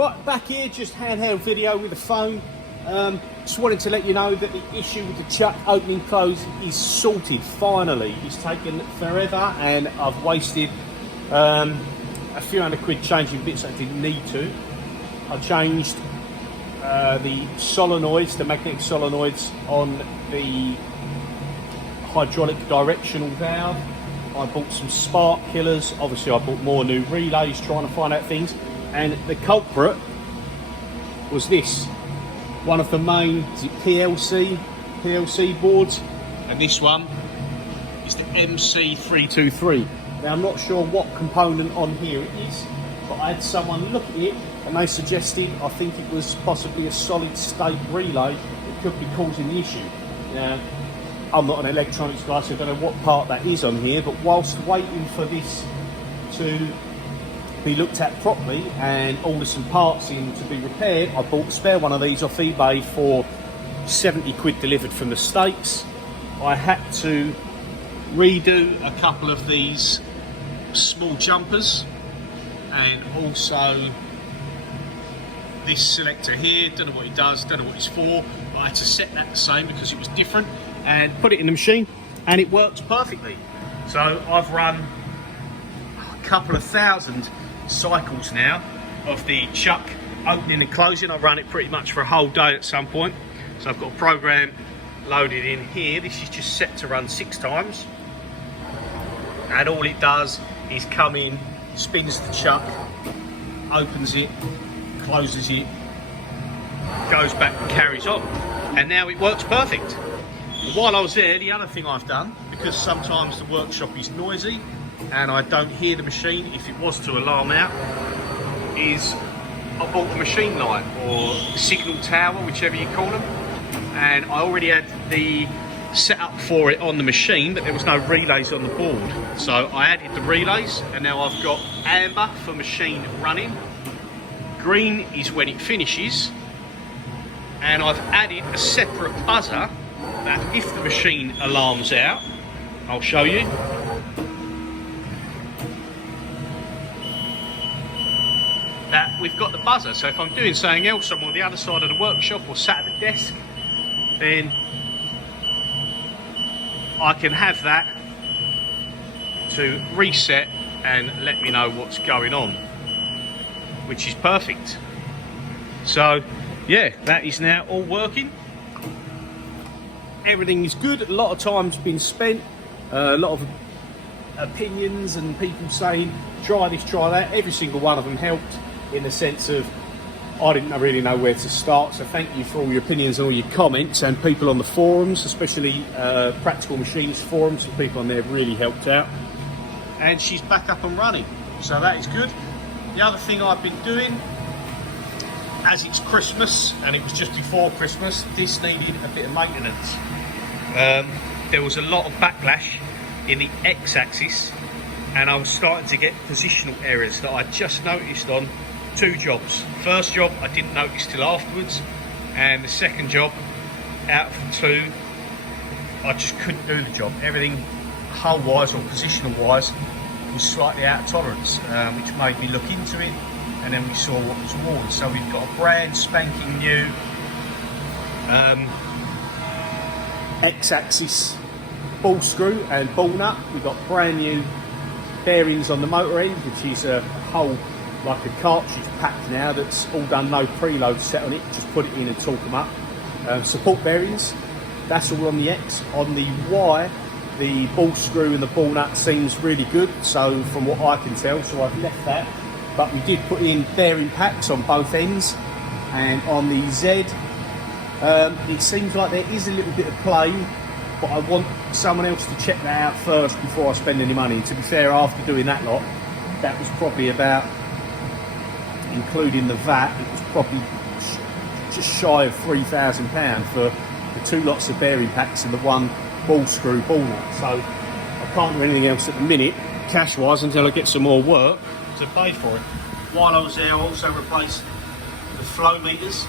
Right, back here, just handheld video with the phone. Just wanted to let you know that the issue with the chuck opening close is sorted, finally. It's taken forever and I've wasted a few £100 changing bits I didn't need to. I changed the solenoids, the magnetic solenoids on the hydraulic directional valve. I bought some spark killers. Obviously I bought more new relays trying to find out things. And the culprit was this. One of the main PLC boards. And this one is the MC323. Now I'm not sure what component on here it is, but I had someone look at it and they suggested, I think it was possibly a solid state relay that could be causing the issue. Now, I'm not an electronics guy, so I don't know what part that is on here, but whilst waiting for this to be looked at properly and order some parts in to be repaired, I bought a spare one of these off eBay for 70 quid delivered from the States. I had to redo a couple of these small jumpers and also this selector here. Don't know what it does, don't know what it's for. I had to set that the same because it was different and put it in the machine and it works perfectly. So I've run a couple of thousand cycles now of the chuck opening and closing. I run it pretty much for a whole day at some point. So I've got a program loaded in here. This is just set to run 6 times. And all it does is come in, spins the chuck, opens it, closes it, goes back and carries on. And now it works perfect. While I was there, the other thing I've done, because sometimes the workshop is noisy and I don't hear the machine if it was to alarm out, is I bought a machine light or signal tower, whichever you call them, and I already had the setup for it on the machine, but there was no relays on the board, so I added the relays and now I've got amber for machine running, green is when it finishes, and I've added a separate buzzer that if the machine alarms out, I'll show you. That we've got the buzzer, so if I'm doing something else, I'm on the other side of the workshop or sat at the desk, then I can have that to reset and let me know what's going on, which is perfect. So yeah, that is now all working. Everything is good. A lot of time's been spent, a lot of opinions and people saying try this, try that. Every single one of them helped in the sense of I didn't really know where to start, so thank you for all your opinions and all your comments, and people on the forums, especially Practical Machines forums, the people on there really helped out. And she's back up and running, so that is good. The other thing I've been doing, as it's Christmas and it was just before Christmas, this needed a bit of maintenance. There was a lot of backlash in the x-axis and I was starting to get positional errors that I just noticed on 2 jobs. First job I didn't notice till afterwards, and the second job out of the 2 I just couldn't do the job. Everything hull wise or positional wise was slightly out of tolerance, which made me look into it, and then we saw what was worn. So we've got a brand spanking new x-axis ball screw and ball nut. We've got brand new bearings on the motor end, which is a whole like a cartridge pack now that's all done, no preload set on it, just put it in and torque them up. Support bearings, that's all on the X. On the Y, the ball screw and the ball nut seems really good, so from what I can tell, so I've left that. But we did put in bearing packs on both ends, and on the Z it seems like there is a little bit of play, but I want someone else to check that out first before I spend any money. And to be fair, after doing that lot, that was probably about, including the VAT, it was probably just shy of £3,000 for the 2 lots of bearing packs and the 1 ball screw ball nut. So I can't do anything else at the minute, cash wise, until I get some more work to pay for it. While I was there, I also replaced the flow meters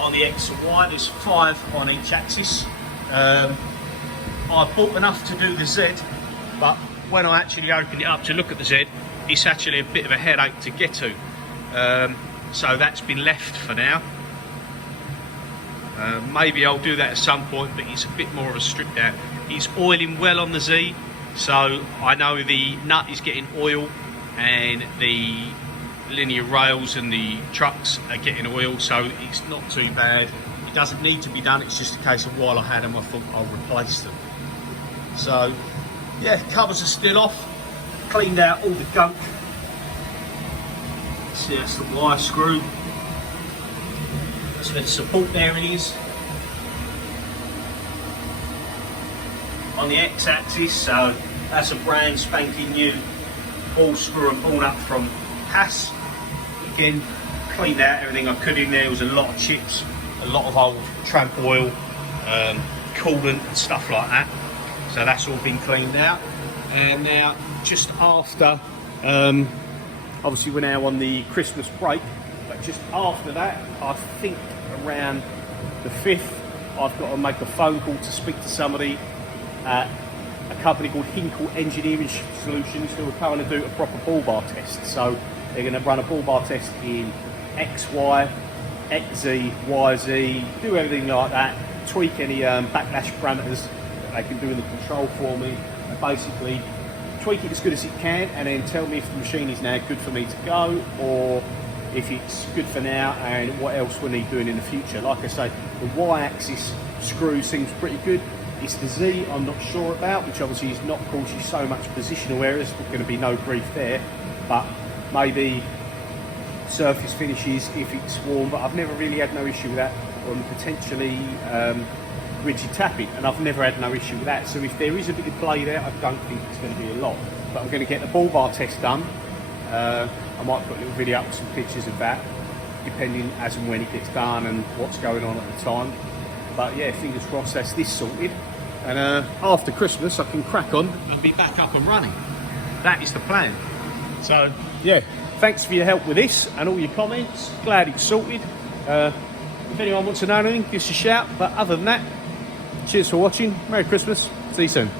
on the X and Y. There's 5 on each axis. I bought enough to do the Z, but when I actually opened it up to look at the Z, it's actually a bit of a headache to get to. so that's been left for now. Maybe I'll do that at some point, but it's a bit more of a strip down. It's oiling well on the Z, so I know the nut is getting oil and the linear rails and the trucks are getting oil, so it's not too bad. It doesn't need to be done, it's just a case of while I had them I thought I'll replace them. So yeah, covers are still off, cleaned out all the gunk. See, that's the wire screw. That's where the support bearing is. On the x-axis, so that's a brand spanking new ball screw and ball nut from Haas. Again, cleaned out everything I could in there. There was a lot of chips, a lot of old tramp oil, coolant and stuff like that. So that's all been cleaned out. And now, just after, obviously we're now on the Christmas break, but just after that, I think around the 5th, I've got to make a phone call to speak to somebody at a company called Hyundai Engineering Solutions who are going to do a proper bull bar test. So they're going to run a bull bar test in XY, XZ, YZ, do everything like that, tweak any backlash parameters that they can do in the control for me, and basically tweak it as good as it can, and then tell me if the machine is now good for me to go, or if it's good for now and what else we need doing in the future. Like I say, the Y-axis screw seems pretty good. It's the Z I'm not sure about, which obviously is not cause you so much positional errors. There's going to be no grief there, but maybe surface finishes if it's warm. But I've never really had no issue with that on potentially rigid tapping, and I've never had no issue with that. So if there is a bit of play there, I don't think it's going to be a lot. But I'm going to get the bull bar test done. I might put a little video up with some pictures of that, depending as and when it gets done and what's going on at the time. But yeah, fingers crossed that's this sorted. And after Christmas I can crack on and be back up and running. That is the plan. So yeah, thanks for your help with this and all your comments. Glad it's sorted. If anyone wants to know anything, give us a shout. But other than that, cheers for watching. Merry Christmas. See you soon.